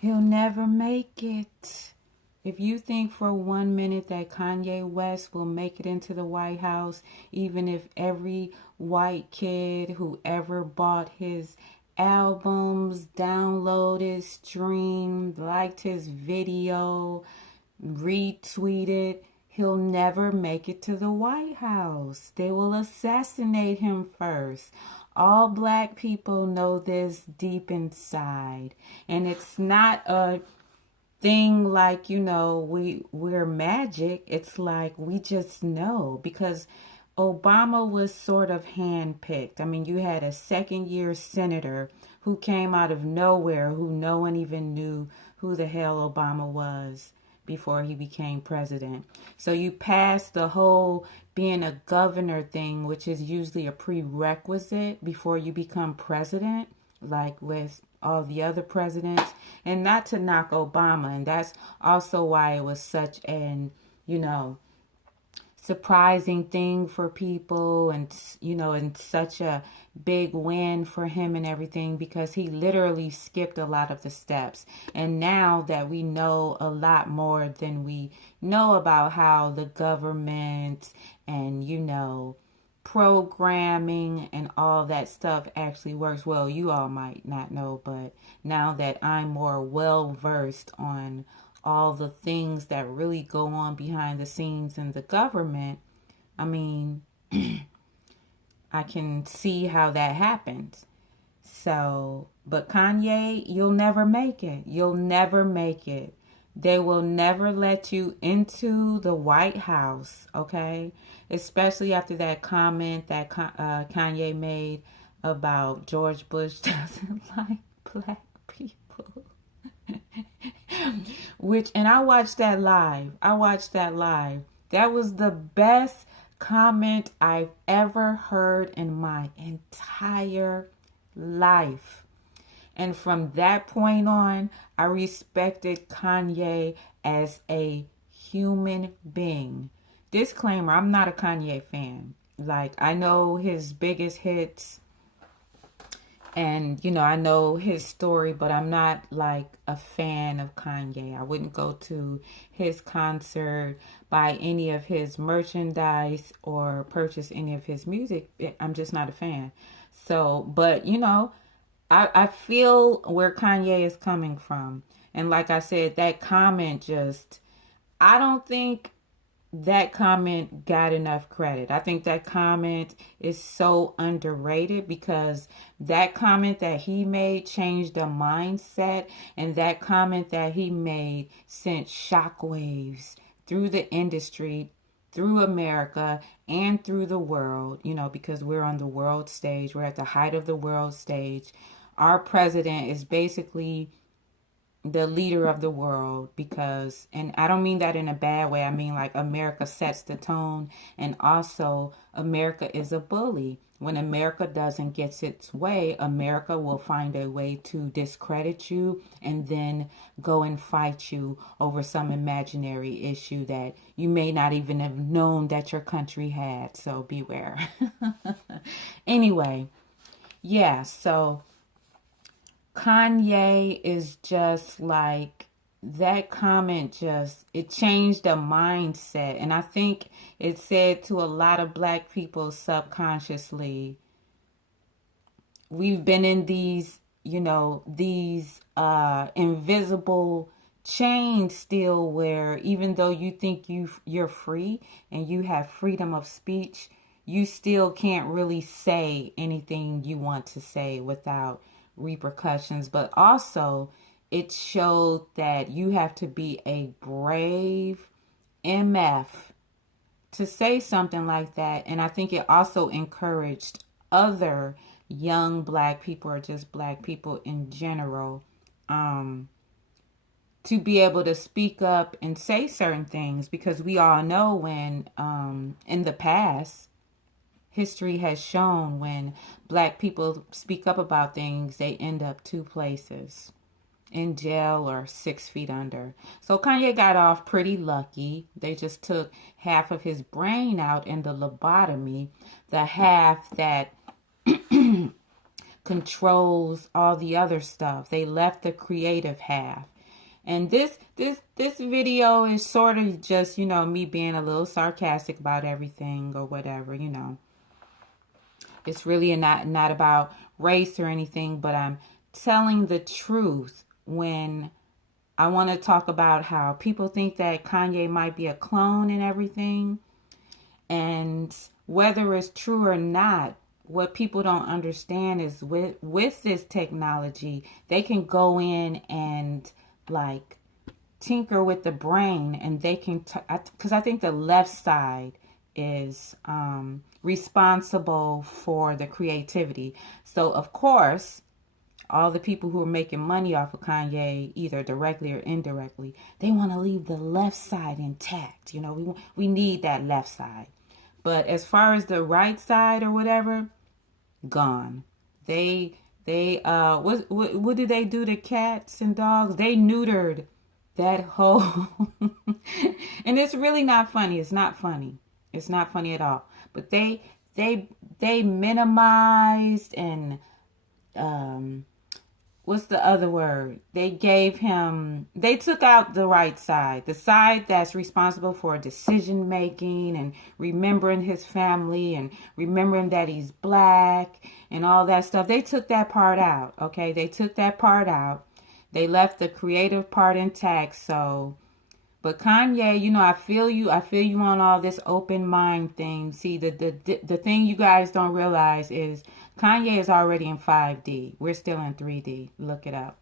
He'll never make it. If you think for 1 minute that Kanye West will make it into the White House, even if every white kid who ever bought his albums, downloaded, streamed, liked his video, retweeted, he'll never make it to the White House. They will assassinate him first. All black people know this deep inside. And it's not a thing like, we're magic. It's like we just know because Obama was sort of handpicked. I mean, you had a second-year senator who came out of nowhere, who no one even knew who the hell Obama was before he became president. So you pass the whole being a governor thing, which is usually a prerequisite before you become president, like with all the other presidents. And not to knock Obama, and that's also why it was such an, surprising thing for people, and and such a big win for him and everything, because he literally skipped a lot of the steps. And now that we know a lot more than we know about how the government and programming and all that stuff actually works, well, you all might not know, but now that I'm more well versed on all the things that really go on behind the scenes in the government, I mean, I can see how that happens. So, but Kanye, you'll never make it. You'll never make it. They will never let you into the White House, okay? Especially after that comment that Kanye made about George Bush doesn't like black people. And I watched that live. That was the best comment I've ever heard in my entire life. And from that point on, I respected Kanye as a human being. Disclaimer, I'm not a Kanye fan. Like, I know his biggest hits and, I know his story, but I'm not like a fan of Kanye. I wouldn't go to his concert, buy any of his merchandise, or purchase any of his music. I'm just not a fan. So, but, I feel where Kanye is coming from. And like I said, that comment I don't think that comment got enough credit. I think that comment is so underrated because that comment that he made changed the mindset, and that comment that he made sent shockwaves through the industry, through America, and through the world, because we're on the world stage. We're at the height of the world stage. Our president is basically the leader of the world because, and I don't mean that in a bad way, I mean like America sets the tone, and also America is a bully. When America doesn't get its way, America will find a way to discredit you and then go and fight you over some imaginary issue that you may not even have known that your country had. So beware. Anyway, yeah, so Kanye is just like, that comment it changed the mindset. And I think it said to a lot of black people subconsciously, we've been in these, these invisible chains still, where even though you think you're free and you have freedom of speech, you still can't really say anything you want to say without repercussions. But also it showed that you have to be a brave MF to say something like that. And I think it also encouraged other young black people, or just black people in general, to be able to speak up and say certain things, because we all know when in the past, history has shown when black people speak up about things, they end up two places: in jail or 6 feet under. So Kanye got off pretty lucky. They just took half of his brain out in the lobotomy. The half that controls all the other stuff. They left the creative half. And this video is sort of just, you know, me being a little sarcastic about everything or whatever, you know. It's really not about race or anything, but I'm telling the truth when I want to talk about how people think that Kanye might be a clone and everything. And whether it's true or not, what people don't understand is with this technology, they can go in and like tinker with the brain, and they can, because I think the left side is responsible for the creativity. So of course, all the people who are making money off of Kanye, either directly or indirectly, they want to leave the left side intact. You know, we need that left side. But as far as the right side or whatever, gone. They what did they do to cats and dogs? They neutered that whole and it's really not funny. It's not funny. It's not funny at all. But they minimized and what's the other word? They took out the right side, the side that's responsible for decision making and remembering his family and remembering that he's black and all that stuff. They took that part out, okay? They took that part out. They left the creative part intact. So, but Kanye, you know, I feel you on all this open mind thing. See, the thing you guys don't realize is Kanye is already in 5D. We're still in 3D. Look it up.